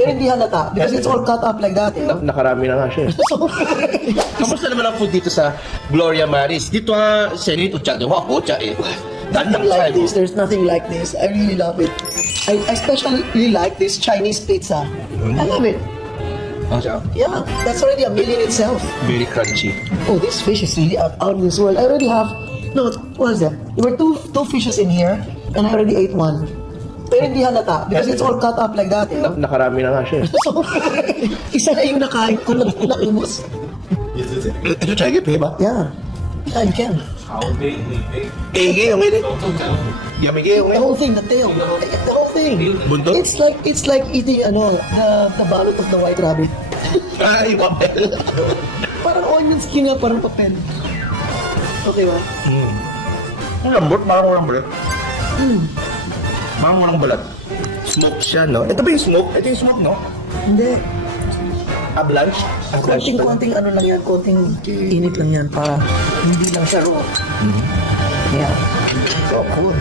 Pero hindi halata because it's all cut up like that. Eh. Nakarami na nga siya. So, Kamusta naman ang food dito sa Gloria Maris? Dito Senate Ucha, diwa ko Ucha eh. nothing like this. There's nothing like this. I really love it. I especially like this Chinese pizza. I love it. Yeah, that's already a meal in itself. Very crunchy. Oh, this fish is really out of this world. I already have, no, what is that? There were two fishes in here, and I already ate one. Pero hindi halata, because it's all cut up like that. Eh. Nakarami na nga siya. So, isa na yung nakain ko na naubos. Ito try it, ba? Yeah. Yeah, you can. Ege yung ini. Yamige yung The whole thing, the tail. The whole thing. Buntot? It's like eating the balot of the white rabbit. Ay, papel. Parang onion skin nga, parang papel. Okay ba? Ang lambot, parang walang balat. Parang walang balat. Smoke siya, no? Ito ba yung smoke? Ito yung smoke, no? Hindi. Blanch? Konting ano lang yan, konting init lang yan para hindi lang siya raw. Yeah. So cool.